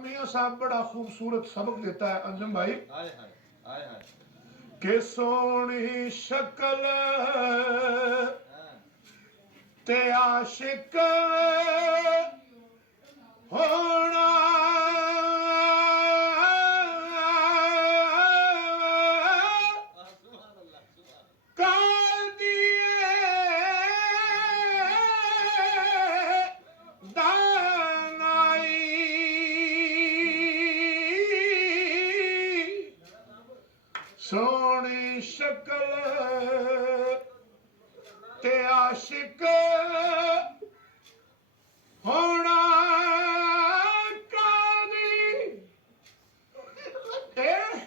ਮੀਆਂ ਸਾਹਿਬ ਬੜਾ ਖੂਬਸੂਰਤ ਸਬਕ ਦਿੱਤਾ ਹੈ ਅੰਜਮ ਭਾਈ। ਹਾਏ ਹਾਏ ਹਾਏ ਹਾਏ। ਕਿ ਸੋਹਣੀ ਸ਼ਕਲ ਤੇ ਆਸ਼ਿਕ ਸੋਹਣੀ ਸ਼ਕਲ ਤੇ ਆਸ਼ਿਕ ਹੋਣਾ ਕਾਦੀ ਇਹ?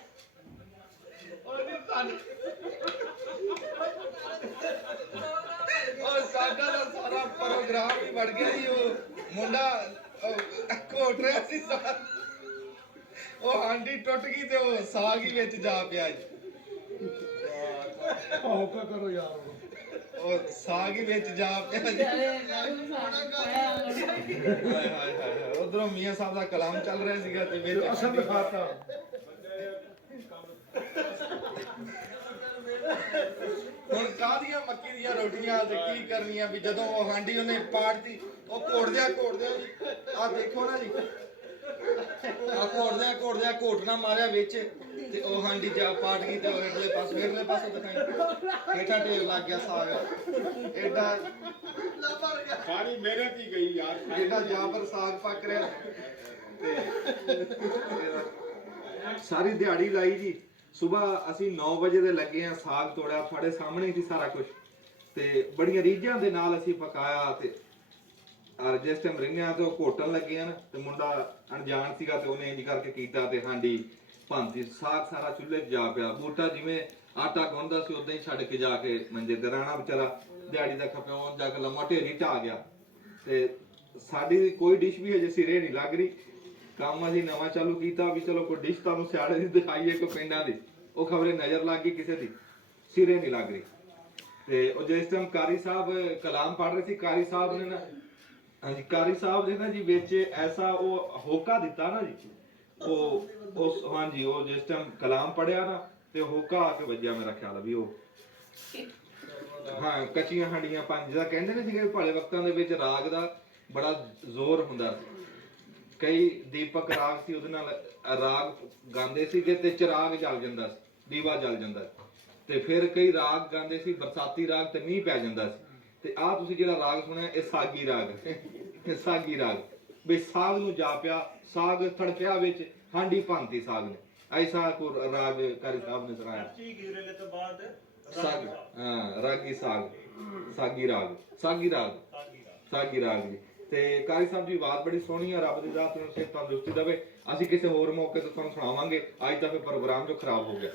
ਉਹ ਸਾਡਾ ਦਾ ਸਾਰਾ ਪ੍ਰੋਗਰਾਮ ਹੀ ਵੜ ਗਿਆ ਜੀ, ਉਹ ਮੁੰਡਾ, ਉਹ ਰਿਹਾ ਸੀ ਸਾਰ। ਉਹ ਹਾਂਡੀ ਟੁੱਟ ਗਈ ਤੇ ਉਹ ਸਾਗ ਹੀ ਵਿੱਚ ਜਾ ਪਿਆ ਜੀ। ਹੌਕਾ ਕਰੋ ਯਾਰ ਉਹ। ਸਾਗ ਹੀ ਵਿੱਚ ਜਾ ਪਿਆ ਜੀ। ਹਾਏ ਹਾਏ ਹਾਏ ਹਾਏ। ਉਧਰੋਂ ਮੀਆਂ ਸਾਹਿਬ ਦਾ ਕਲਾਮ ਚੱਲ ਰਿਹਾ ਸੀਗਾ ਤੇ ਵਿੱਚ ਅਸਲ ਦਿਖਾਤਾ। ਹੁਣ ਕਾਹਦੀਆਂ ਮੱਕੀ ਦੀਆਂ ਰੋਟੀਆਂ ਤੇ ਕੀ ਕਰਨੀਆਂ ਵੀ ਜਦੋਂ ਉਹ ਹਾਂਡੀ ਉਹਨੇ ਪਾੜਤੀ ਉਹ ਘੋੜਦਿਆ ਘੋੜਦਿਆ ਜੀ ਆ ਦੇਖੋ ਨਾ ਜੀ। ਆ ਘੋੜਦਿਆ ਘੋੜਦਿਆ ਘੋਟਣਾ ਮਾਰਿਆ ਵਿੱਚ ਤੇ ਉਹ ਹਾਂਡੀ ਜਾ ਪਾੜ ਗਈ ਤੇ ਉਹ ਹੇਠਲੇ ਪਾਸੇ ਹੇਠਲੇ ਪਾਸੇ ਦਿਖਾਈ। ਹੇਠਾਂ ਢੇਰ ਲੱਗ ਗਿਆ ਸਾਗ। ਐਡਾ ਸਾਰੀ ਮਿਹਨਤ ਹੀ ਗਈ ਯਾਰ। ਐਡਾ ਜਾਬਰ ਸਾਗ ਪੱਕ ਰਿਹਾ। ਤੇ ਸਾਰੀ ਦਿਹਾੜੀ ਲਾਈ ਜੀ। ਸਵੇਰ ਅਸੀਂ 9 ਵਜੇ ਦੇ ਲੱਗੇ ਆ ਸਾਗ ਤੋੜਿਆ ਤੁਹਾਡੇ ਸਾਹਮਣੇ ਹੀ ਸੀ ਸਾਰਾ ਕੁਝ ਤੇ ਬੜੀਆਂ ਰੀਝਾਂ ਦੇ ਨਾਲ ਅਸੀਂ ਪਕਾਇਆ ਤੇ ਔਰ ਜਿਸ ਟਾਈਮ ਰਿੰਗਾਂ ਤੇ ਉਹ ਘੋਟਣ ਲੱਗੀਆਂ ਨਾ, ਤੇ ਮੁੰਡਾ ਅਣਜਾਣ ਸੀਗਾ ਤੇ ਉਹਨੇ ਇੰਜ ਕਰਕੇ ਕੀਤਾ ਤੇ ਹਾਂਡੀ ਭੰਤੀ ਸਾਗ ਸਾਰਾ ਚੁੱਲ੍ਹੇ 'ਚ ਜਾ ਪਿਆ। ਬੂਟਾ ਜਿਵੇਂ ਆਟਾ ਗੁੰਨਦਾ ਸੀ ਉਦਾਂ ਹੀ ਛੱਡ ਕੇ ਜਾ ਕੇ ਮੰਜੇ ਤੇ ਰਾਣਾ ਵਿਚਾਰਾ। ਦਿਹਾੜੀ ਦਾ ਖਪਿਆ ਜਾ ਕੇ ਲੰਮਾ ਢੇਰੀ ਢਾ ਗਿਆ। ਤੇ ਸਾਡੀ ਕੋਈ ਡਿਸ਼ ਵੀ ਹਜੇ ਸਿਰੇ ਨਹੀਂ ਲੱਗ ਰਹੀ। ਕੰਮ ਅਸੀਂ ਨਵਾਂ ਚਾਲੂ ਕੀਤਾ ਵੀ ਚਲੋ ਕੋਈ ਡਿਸ਼ ਤੁਹਾਨੂੰ ਸਿਆੜੇ ਦੀ ਦਿਖਾਈਏ ਕੋਈ ਪਿੰਡਾਂ ਦੀ। ਉਹ ਖਬਰੇ ਨਜ਼ਰ ਲੱਗ ਗਈ ਕਿਸੇ ਦੀ। ਸਿਰੇ ਨਹੀਂ ਲੱਗ ਰਹੀ। ਤੇ ਉਹ ਜਿਸ ਟਾਈਮ ਕਾਰੀ ਸਾਹਿਬ, ਕਲਾਮ ਪੜ੍ਹ ਰਹੇ ਸੀ, ਕਾਰੀ ਸਾਹਿਬ ਨੇ ਨਾ ਹਾਂਜੀ, ਕਾਰੀ ਸਾਹਿਬ ਨੇ ਨਾ ਜੀ ਵਿੱਚ ਐਸਾ ਉਹ ਹੋਕਾ ਦਿੱਤਾ ਨਾ ਜੀ। ਉਹ ਉਸ ਹਾਂਜੀ, ਉਹ ਜਿਸ ਟਾਈਮ ਕਲਾਮ ਪੜਿਆ ਨਾ, ਤੇ ਹੋਕਾ ਆ ਕੇ ਵੱਜਿਆ ਮੇਰਾ ਖਿਆਲ ਆ ਵੀ ਉਹ। ਹਾਂ, ਕੱਚੀਆਂ ਹੱਡੀਆਂ ਪੰਜ ਦਾ ਕਹਿੰਦੇ ਨੇ ਸੀਗੇ ਭਾਲੇ ਵਕਤਾਂ ਦੇ ਵਿੱਚ ਰਾਗ ਦਾ ਬੜਾ ਜ਼ੋਰ ਹੁੰਦਾ ਸੀ। ਕਈ ਦੀਪਕ ਰਾਗ ਸੀ, ਉਹਦੇ ਨਾਲ ਰਾਗ ਗਾਉਂਦੇ ਸੀਗੇ ਤੇ ਚਿਰਾਗ ਜਲ ਜਾਂਦਾ ਸੀ, ਦੀਵਾ ਜਲ ਜਾਂਦਾ ਤੇ ਫਿਰ ਕਈ ਰਾਗ ਗਾਉਂਦੇ ਸੀ, ਬਰਸਾਤੀ ਰਾਗ ਤੇ ਮੀਂਹ ਪੈ ਜਾਂਦਾ ਸੀ। ਤੇ ਆਹ ਤੁਸੀਂ ਜਿਹੜਾ ਰਾਗ ਸੁਣਿਆ ਇਹ ਸਾਗੀ ਰਾਗ। ਹੈ। ਇਹ ਸਾਗੀ ਰਾਗ। ਵੀ ਸਾਗ ਨੂੰ ਜਾਪਿਆ ਸਾਗ ਥੜਕਿਆ ਵਿੱਚ ਹਾਂਡੀ ਭੰਤੀ ਸਾਗ ਨੇ। ਐਸਾ ਕੋ ਰਾਗ ਕਾਰੀ ਸਾਹਿਬ ਨੇ ਸੁਣਾਇਆ? ਚੀ ਗਿਰਲੇ ਤੋਂ ਬਾਅਦ ਸਾਗ। ਹਾਂ ਰਾਗੀ ਸਾਗ। ਸਾਗੀ ਰਾਗ। ਸਾਗੀ ਰਾਗ। ਸਾਗੀ ਰਾਗ। ਜੀ। ਤੇ ਕਾਰੀ ਸਾਹਿਬ ਦੀ ਆਵਾਜ਼ ਬੜੀ ਸੋਹਣੀ ਆ ਰੱਬ ਦੀ ਜ਼ਾਤ ਨੂੰ ਸਿਹਤ ਤੰਦਰੁਸਤੀ ਦੇਵੇ। ਅਸੀਂ ਕਿਸੇ ਹੋਰ ਮੌਕੇ ਤੇ ਤੁਹਾਨੂੰ ਸੁਣਾਵਾਂਗੇ। ਅੱਜ ਤਾਂ ਫਿਰ ਪ੍ਰੋਗਰਾਮ ਜੋ ਖਰਾਬ ਹੋ ਗਿਆ।